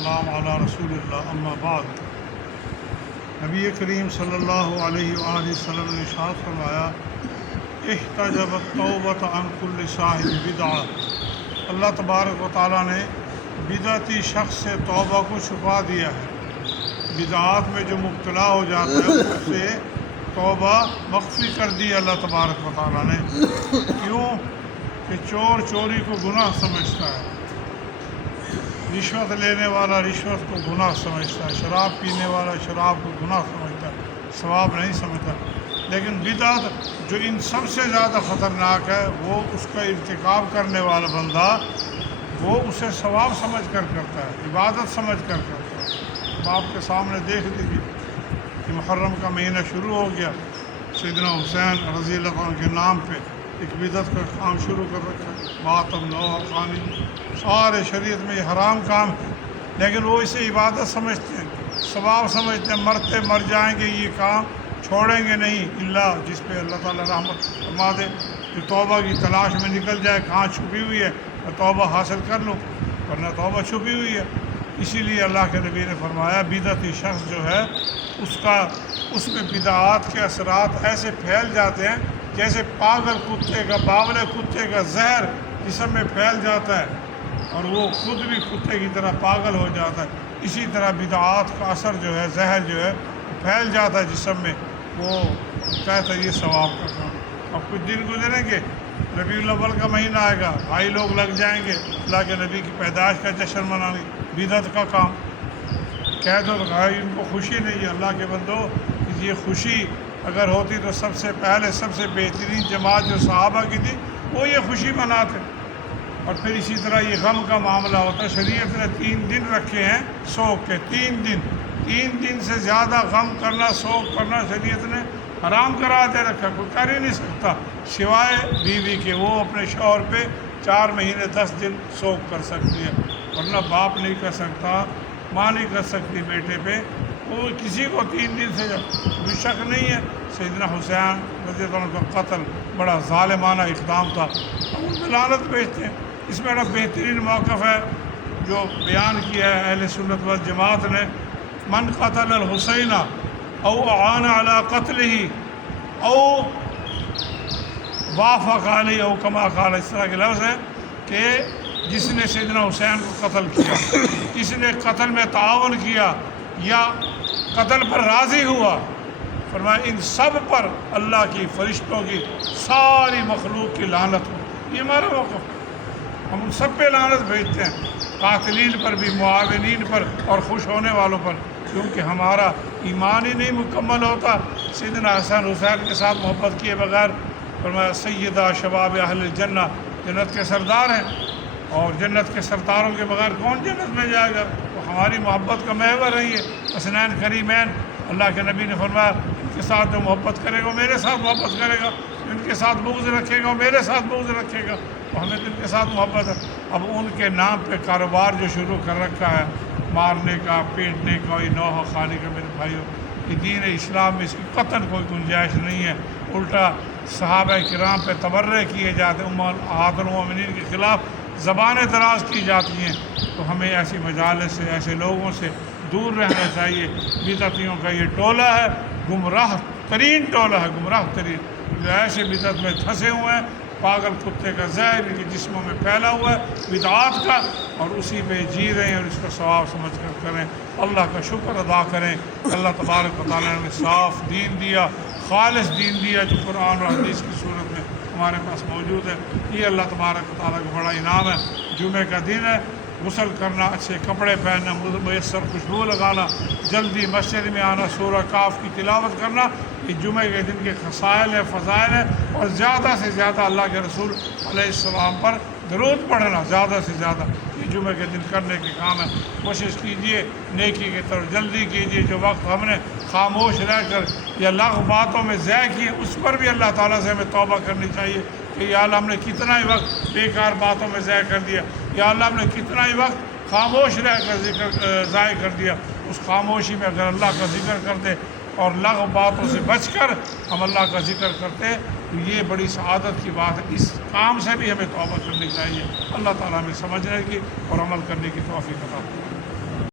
والسلام علی رسول اللہ اما بعد۔ نبی کریم صلی اللہ علیہ وآلہ وسلم نے ارشاد فرمایا، احتجب التوبۃ عن کل صاحب بدعہ۔ اللہ تبارک و تعالیٰ نے بدعتی شخص سے توبہ کو چھپا دیا ہے۔ بدعات میں جو مبتلا ہو جاتا ہے اس سے توبہ مخفی کر دی اللہ تبارک و تعالیٰ نے۔ کیوں کہ چور چوری کو گناہ سمجھتا ہے، رشوت لینے والا رشوت کو گناہ سمجھتا ہے، شراب پینے والا شراب کو گناہ سمجھتا ہے، ثواب نہیں سمجھتا۔ لیکن بدعت جو ان سب سے زیادہ خطرناک ہے، وہ اس کا ارتکاب کرنے والا بندہ وہ اسے ثواب سمجھ کر کرتا ہے، عبادت سمجھ کر کرتا ہے۔ اب آپ کے سامنے دیکھ لیجیے کہ محرم کا مہینہ شروع ہو گیا، سیدنا حسین رضی اللہ عنہ کے نام پہ ایک بدعت کا کام شروع کر رکھا ہے، ماتم نوح خانی، سارے شریعت میں یہ حرام کام ہے، لیکن وہ اسے عبادت سمجھتے ہیں، ثواب سمجھتے ہیں، مرتے مر جائیں گے یہ کام چھوڑیں گے نہیں اللہ جس پہ اللہ تعالیٰ رحمت فرما دے، جو توبہ کی تلاش میں نکل جائے کہاں چھپی ہوئی ہے اور توبہ حاصل کر لو، ورنہ توبہ چھپی ہوئی ہے۔ اسی لیے اللہ کے نبی نے فرمایا بدعتی شخص جو ہے اس میں بدعات کے اثرات ایسے پھیل جاتے ہیں جیسے پاگل کتے کا، باولے کتے کا زہر جسم میں پھیل جاتا ہے اور وہ خود بھی کتے کی طرح پاگل ہو جاتا ہے، اسی طرح بدعات کا اثر جو ہے، زہر جو ہے پھیل جاتا ہے جسم میں۔ وہ کہتا ہے یہ ثواب کا کام۔ اب کچھ دن گزریں گے، ربیع الاول کا مہینہ آئے گا، بھائی لوگ لگ جائیں گے اللہ کے نبی کی پیدائش کا جشن منانے، بدعت کا کام۔ کہہ دو بھائی ان کو خوشی نہیں ہے، اللہ کے بندو یہ خوشی اگر ہوتی تو سب سے پہلے سب سے بہترین جماعت جو صحابہ کی تھی وہ یہ خوشی مناتے۔ اور پھر اسی طرح یہ غم کا معاملہ ہوتا ہے۔ شریعت نے 3 دن رکھے ہیں سوگ کے، 3 دن سے زیادہ غم کرنا، سوگ کرنا شریعت نے حرام کرا دے رکھا، کوئی کر ہی نہیں سکتا سوائے بیوی کے، وہ اپنے شوہر پہ 4 مہینے 10 دن سوگ کر سکتی ہے، ورنہ باپ نہیں کر سکتا، ماں نہیں کر سکتی بیٹے پہ، وہ کسی کو 3 دن سے کوئی شک نہیں ہے۔ سیدنا حسین رضی اللہ عنہ کا قتل بڑا ظالمانہ اقدام تھا، ہم ان پہ لعنت بھیجتے ہیں۔ اس میں بڑا بہترین موقف ہے جو بیان کیا ہے اہل سنت والجماعت نے، من قتل الحسین او اعان علی قتلہ او وافق علیہ او کما قال، اس طرح کے لفظ ہے کہ جس نے سیدنا حسین کو قتل کیا، کسی نے قتل میں تعاون کیا یا قتل پر راضی ہوا، فرمایا ان سب پر اللہ کی، فرشتوں کی، ساری مخلوق کی لعنت ہو۔ یہ ہمارا موقف ہے، ہم ان سب پہ لعنت بھیجتے ہیں، قاتلین پر بھی، معاونین پر اور خوش ہونے والوں پر، کیونکہ ہمارا ایمان ہی نہیں مکمل ہوتا سیدنا حسن حسین کے ساتھ محبت کیے بغیر۔ فرمایا سیدہ شباب اہل الجنہ، جنت کے سردار ہیں، اور جنت کے سرداروں کے بغیر کون جنت میں جائے گا؟ تو ہماری محبت کا محور ہے یہ حسنین کریمین۔ اللہ کے نبی نے فرمایا ان کے ساتھ جو محبت کرے گا میرے ساتھ محبت کرے گا، ان کے ساتھ بغض رکھے گا میرے ساتھ بغض رکھے گا، تو ہمیں ان کے ساتھ محبت ہے۔ اب ان کے نام پہ کاروبار جو شروع کر رکھا ہے، مارنے کا، پیٹنے کا، یہ نوح خانی کا، میرے بھائیوں یہ دین اسلام میں اس کی قطعاً کوئی گنجائش نہیں ہے۔ الٹا صحابہ کرام پہ تبرع کیے جاتے، امہات المومنین کے خلاف زبانیں دراز کی جاتی ہیں، تو ہمیں ایسی مجالس سے، ایسے لوگوں سے دور رہنا چاہیے۔ بدعتیوں کا یہ ٹولہ ہے، گمراہ ترین ٹولہ ہے، گمراہ ترین، جو ایسے بدعت میں پھنسے ہوئے ہیں، پاگل کتے کا زہر ان کے جسموں میں پھیلا ہوا ہے بدعات کا، اور اسی پہ جی رہے ہیں اور اس کو ثواب سمجھ کر کریں۔ اللہ کا شکر ادا کریں، اللہ تبارک و تعالیٰ نے صاف دین دیا، خالص دین دیا جو قرآن اور حدیث کی صورت میں ہمارے پاس موجود ہے۔ یہ اللہ تبارک و تعالیٰ کا بڑا انعام ہے۔ جمعہ کا دن ہے، غسل کرنا، اچھے کپڑے پہننا، میسر خوشبو لگانا، جلدی مسجد میں آنا، سورہ کاف کی تلاوت کرنا، یہ جمعہ کے دن کے خصائل ہے، فضائل ہے، اور زیادہ سے زیادہ اللہ کے رسول علیہ السلام پر درود پڑھنا، زیادہ سے زیادہ یہ جمعہ کے دن کرنے کے کام ہے۔ کوشش کیجئے نیکی کی طرف جلدی کیجئے، جو وقت ہم نے خاموش رہ کر یا لغو باتوں میں ضائع کیے اس پر بھی اللہ تعالیٰ سے ہمیں توبہ کرنی چاہیے کہ یا اللہ ہم نے کتنا ہی وقت بیکار باتوں میں ضائع کر دیا، یا اللہ ہم نے کتنا ہی وقت خاموش رہ کر ضائع کر دیا۔ اس خاموشی میں اگر اللہ کا ذکر کرتے اور لغو باتوں سے بچ کر ہم اللہ کا ذکر کرتے تو یہ بڑی سعادت کی بات ہے۔ اس کام سے بھی ہمیں توبہ کرنی چاہیے۔ اللہ تعالیٰ ہمیں سمجھنے کی اور عمل کرنے کی توفیق عطا فرمائے۔